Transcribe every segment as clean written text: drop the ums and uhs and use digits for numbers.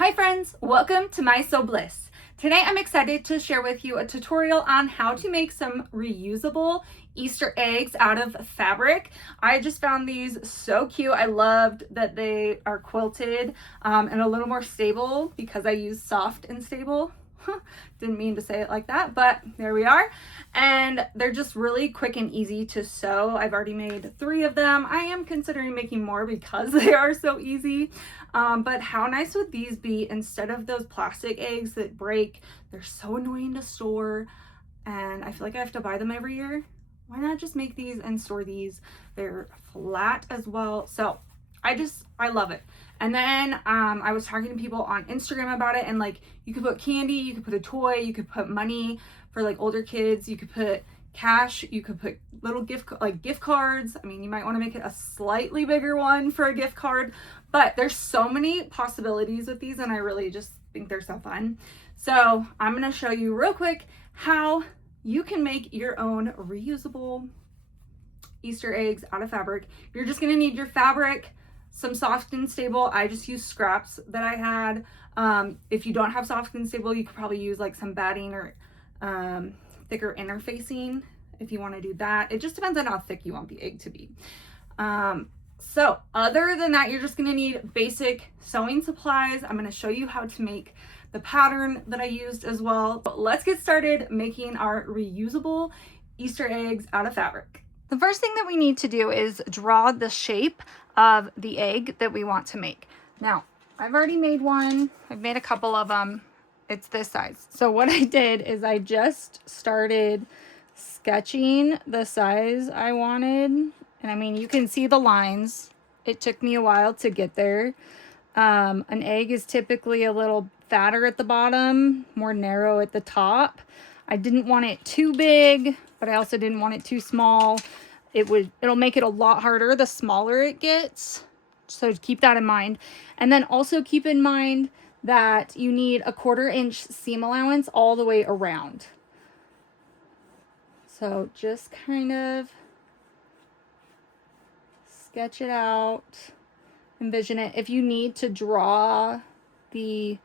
Hi friends, welcome to My Sew Bliss. Today I'm excited to share with you a tutorial on how to make some reusable Easter eggs out of fabric. I just found these so cute. I loved that they are quilted and a little more stable because I use soft and stable. Didn't mean to say it like that, but there we are. And they're just really quick and easy to sew. I've already made 3 of them. I am considering making more because they are so easy. But how nice would these be instead of those plastic eggs that break? They're so annoying to store and I feel like I have to buy them every year. Why not just make these and store these? They're flat as well. So I love it. And then I was talking to people on Instagram about it, and like you could put candy, you could put a toy, you could put money for like older kids, you could put cash, you could put little gift cards. I mean, you might want to make it a slightly bigger one for a gift card, but there's so many possibilities with these and I really just think they're so fun. So I'm going to show you real quick how you can make your own reusable Easter eggs out of fabric. You're just going to need your fabric, some soft and stable. I just use scraps that I had. If you don't have soft and stable, you could probably use like some batting or thicker interfacing if you want to do that. It just depends on how thick you want the egg to be. So other than that, you're just going to need basic sewing supplies. I'm going to show you how to make the pattern that I used as well. But let's get started making our reusable Easter eggs out of fabric. The first thing that we need to do is draw the shape of the egg that we want to make. Now, I've already made one. I've made a couple of them. It's this size. So what I did is I just started sketching the size I wanted. And I mean, you can see the lines. It took me a while to get there. An egg is typically a little fatter at the bottom, more narrow at the top. I didn't want it too big, but I also didn't want it too small. It'll make it a lot harder the smaller it gets. So keep that in mind. And then also keep in mind that you need a 1/4 inch seam allowance all the way around. So just kind of sketch it out, envision it. If you need to draw the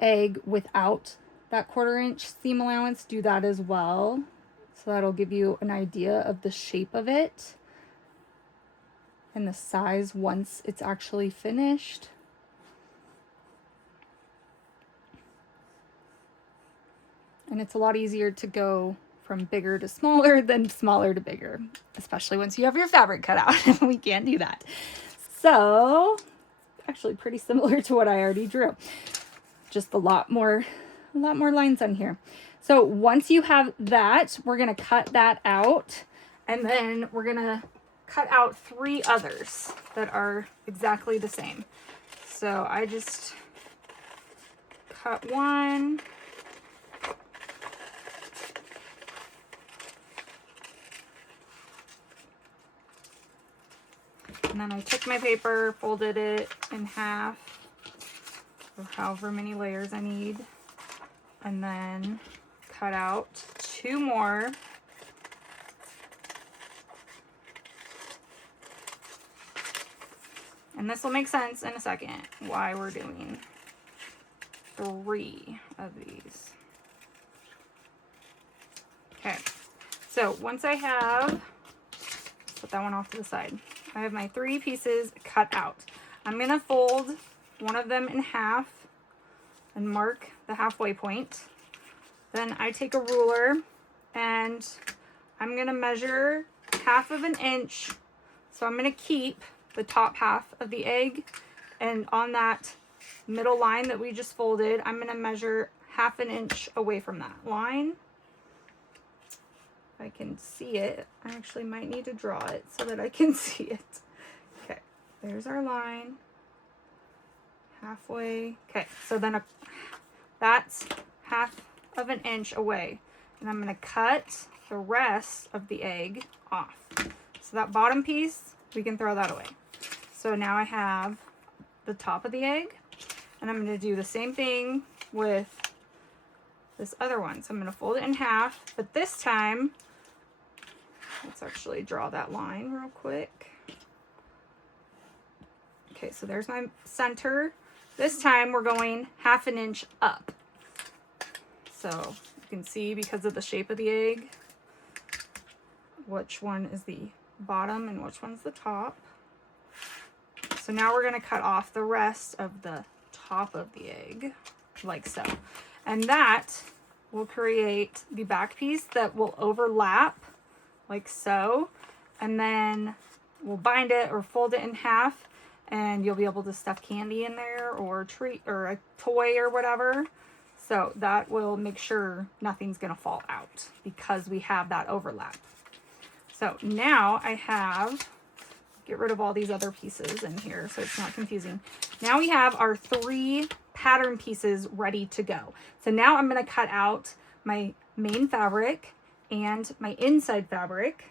egg without that 1/4 inch seam allowance, do that as well. So that'll give you an idea of the shape of it and the size once it's actually finished. And it's a lot easier to go from bigger to smaller than smaller to bigger, especially once you have your fabric cut out. We can't do that. So actually pretty similar to what I already drew. Just a lot more lines on here. So once you have that, we're going to cut that out, and then we're going to cut out 3 others that are exactly the same. So I just cut one. And then I took my paper, folded it in half, or however many layers I need, and then cut out 2 more. And this will make sense in a second why we're doing 3 of these. Okay, so once I have, put that one off to the side. I have my 3 pieces cut out. I'm gonna fold one of them in half and mark the halfway point. Then I take a ruler and I'm gonna measure 1/2 inch. So I'm gonna keep the top half of the egg, and on that middle line that we just folded, I'm gonna measure 1/2 inch away from that line. If I can see it, I actually might need to draw it so that I can see it. Okay, there's our line. Halfway. Okay, so then that's 1/2 inch away, and I'm going to cut the rest of the egg off. So that bottom piece, we can throw that away. So now I have the top of the egg, and I'm going to do the same thing with this other one. So I'm going to fold it in half, but this time, let's actually draw that line real quick. Okay, so there's my center This time we're going 1/2 inch up. So you can see, because of the shape of the egg, which one is the bottom and which one's the top. So now we're going to cut off the rest of the top of the egg, like so. And that will create the back piece that will overlap, like so. And then we'll bind it or fold it in half, and you'll be able to stuff candy in there, or a treat or a toy or whatever. So that will make sure nothing's going to fall out because we have that overlap. So now I have, get rid of all these other pieces in here so it's not confusing. Now we have our 3 pattern pieces ready to go. So now I'm going to cut out my main fabric and my inside fabric,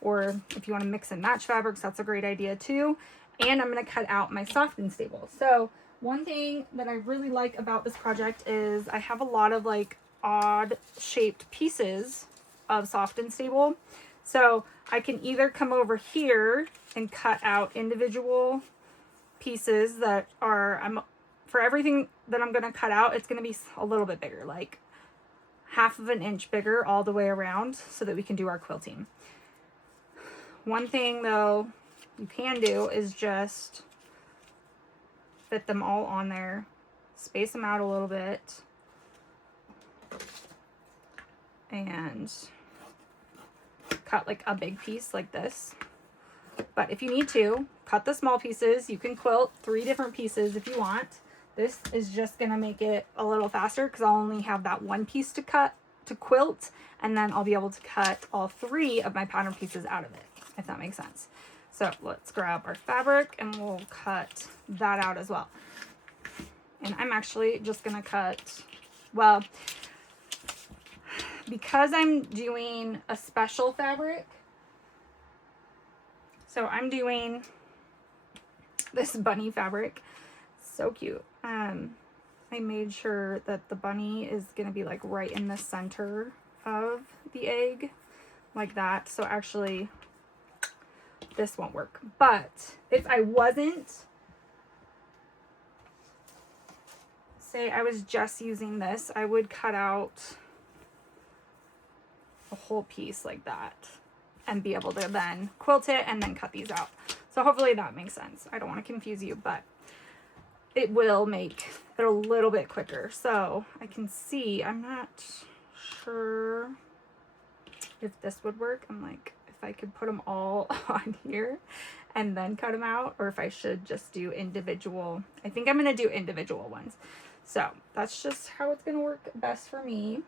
or if you want to mix and match fabrics, that's a great idea too. And I'm going to cut out my soft and stable. So one thing that I really like about this project is I have a lot of like odd shaped pieces of soft and stable. So I can either come over here and cut out individual pieces that are, for everything that I'm going to cut out, it's going to be a little bit bigger, like 1/2 inch bigger all the way around, so that we can do our quilting. One thing though you can do is just fit them all on there, space them out a little bit, and cut like a big piece like this. But if you need to, cut the small pieces. You can quilt 3 different pieces if you want. This is just gonna make it a little faster because I'll only have that 1 piece to quilt, and then I'll be able to cut all 3 of my pattern pieces out of it, if that makes sense. So let's grab our fabric and we'll cut that out as well. And I'm actually just gonna cut, well, because I'm doing a special fabric, so I'm doing this bunny fabric. So cute. I made sure that the bunny is going to be like right in the center of the egg, like that. So actually this won't work. But if I wasn't, say I was just using this, I would cut out a whole piece like that and be able to then quilt it and then cut these out. So hopefully that makes sense. I don't want to confuse you, but it will make it a little bit quicker. So I can see, I'm not sure if this would work. I'm like, if I could put them all on here and then cut them out, or if I should just do individual. I think I'm going to do individual ones. So that's just how it's going to work best for me.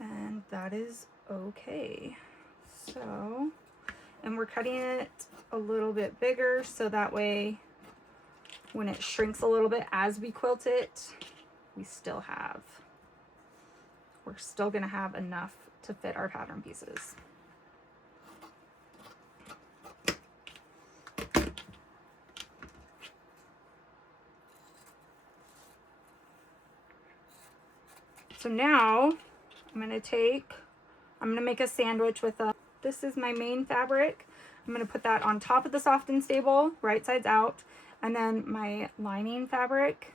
And that is okay. So, and we're cutting it a little bit bigger so that way when it shrinks a little bit as we quilt it, we're still going to have enough to fit our pattern pieces. So now I'm going to make a sandwich with this is my main fabric. I'm going to put that on top of the soft and stable, right sides out. And then my lining fabric,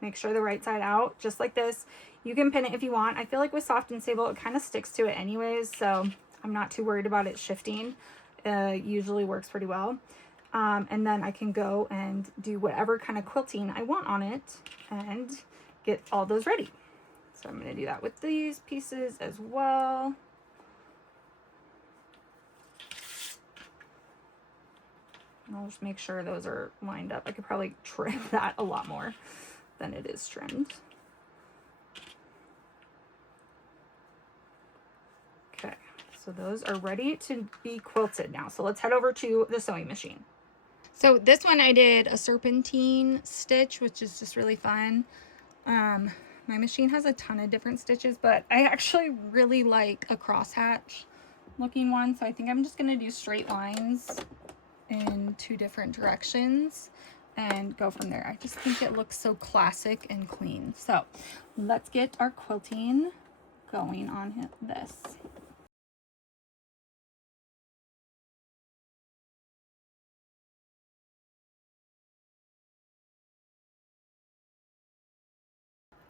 make sure the right side out, just like this. You can pin it if you want. I feel like with soft and stable, it kind of sticks to it anyways, so I'm not too worried about it shifting. Usually works pretty well. And then I can go and do whatever kind of quilting I want on it and get all those ready. So I'm going to do that with these pieces as well. And I'll just make sure those are lined up. I could probably trim that a lot more than it is trimmed. Okay, so those are ready to be quilted now. So let's head over to the sewing machine. So this one I did a serpentine stitch, which is just really fun. My machine has a ton of different stitches, but I actually really like a crosshatch looking one. So I think I'm just going to do straight lines in 2 different directions and go from there. I just think it looks so classic and clean. So let's get our quilting going on this.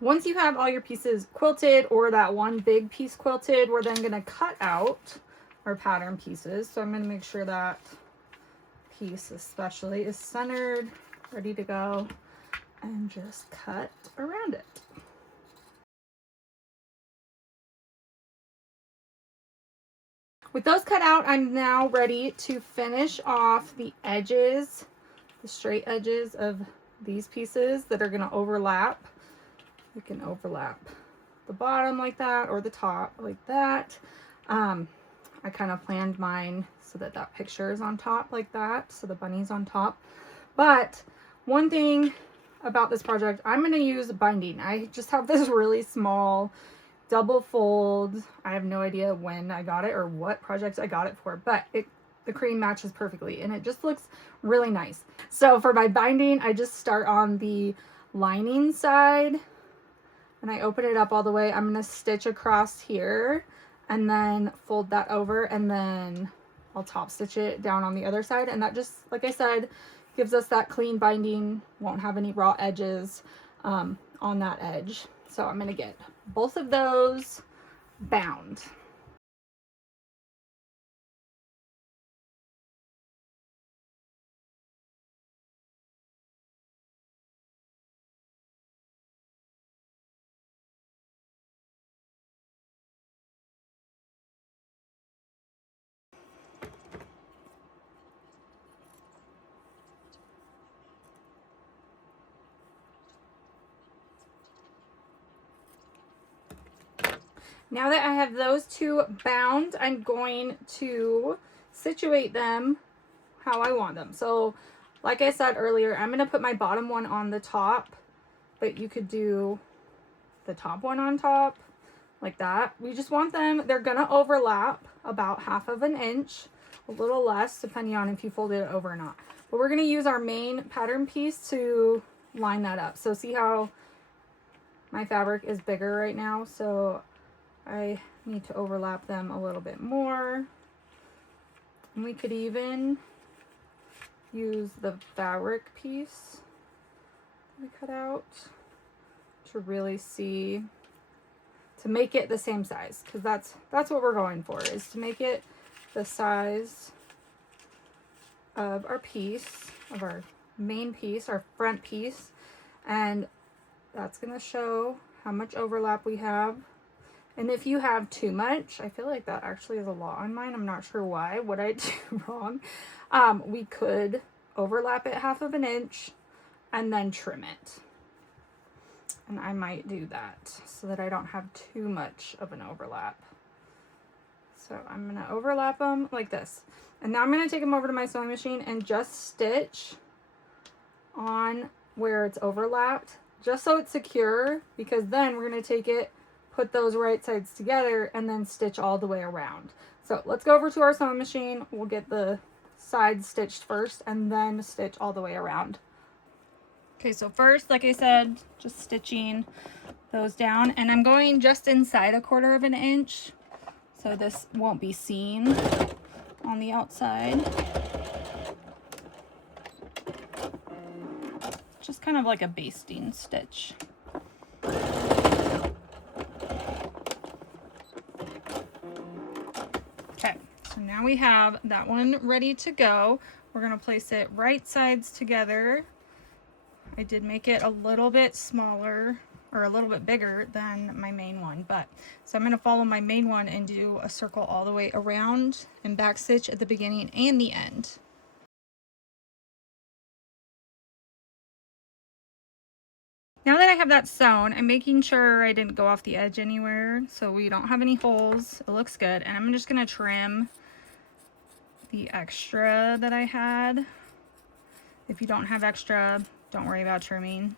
Once you have all your pieces quilted, or that one big piece quilted, we're then going to cut out our pattern pieces. So I'm going to make sure that piece especially is centered, ready to go, and just cut around it. With those cut out, I'm now ready to finish off the edges, the straight edges of these pieces that are going to overlap. You can overlap the bottom like that, or the top like that. I kind of planned mine so that that picture is on top like that, so the bunny's on top. But one thing about this project, I'm going to use binding. I just have this really small double fold. I have no idea when I got it or what project I got it for, but the cream matches perfectly and it just looks really nice. So for my binding, I just start on the lining side and I open it up all the way. I'm going to stitch across here and then fold that over, and then I'll top stitch it down on the other side. And that just, like I said, gives us that clean binding, won't have any raw edges on that edge. So I'm going to get both of those bound. Now that I have those two bound, I'm going to situate them how I want them. So like I said earlier, I'm going to put my bottom one on the top, but you could do the top one on top like that. We just want them, they're going to overlap about 1/2 inch, a little less depending on if you fold it over or not. But we're going to use our main pattern piece to line that up. So see how my fabric is bigger right now? So I need to overlap them a little bit more. And we could even use the fabric piece we cut out to really see, to make it the same size, because that's what we're going for, is to make it the size of our piece, of our main piece, our front piece. And that's going to show how much overlap we have. And if you have too much, I feel like that actually is a lot on mine. I'm not sure why, what I do wrong. We could overlap it 1/2 inch and then trim it. And I might do that so that I don't have too much of an overlap. So I'm going to overlap them like this. And now I'm going to take them over to my sewing machine and just stitch on where it's overlapped, just so it's secure, because then we're going to take it, put those right sides together, and then stitch all the way around. So let's go over to our sewing machine. We'll get the sides stitched first and then stitch all the way around. Okay, so first, like I said, just stitching those down, and I'm going just inside 1/4 inch, so this won't be seen on the outside. Just kind of like a basting stitch. Okay, so now we have that one ready to go. We're going to place it right sides together. I did make it a little bit smaller, or a little bit bigger than my main one, but so I'm going to follow my main one and do a circle all the way around and back stitch at the beginning and the end. Now that I have that sewn, I'm making sure I didn't go off the edge anywhere, so we don't have any holes. It looks good, and I'm just going to trim the extra that I had. If you don't have extra, don't worry about trimming.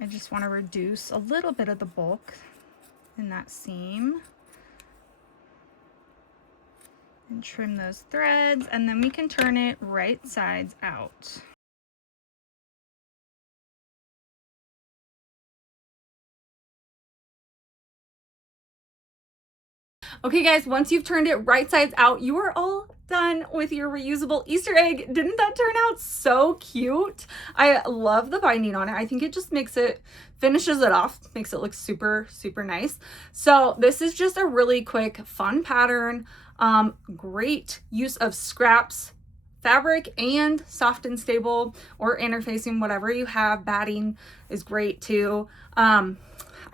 I just want to reduce a little bit of the bulk in that seam and trim those threads, and then we can turn it right sides out. Okay guys, once you've turned it right sides out, you are all done with your reusable Easter egg. Didn't that turn out so cute? I love the binding on it. I think it just finishes it off, makes it look super, super nice. So this is just a really quick, fun pattern. Great use of scraps, fabric, and soft and stable or interfacing, whatever you have. Batting is great too.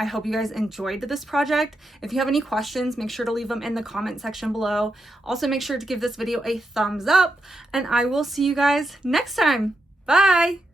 I hope you guys enjoyed this project. If you have any questions, make sure to leave them in the comment section below. Also, make sure to give this video a thumbs up, and I will see you guys next time. Bye.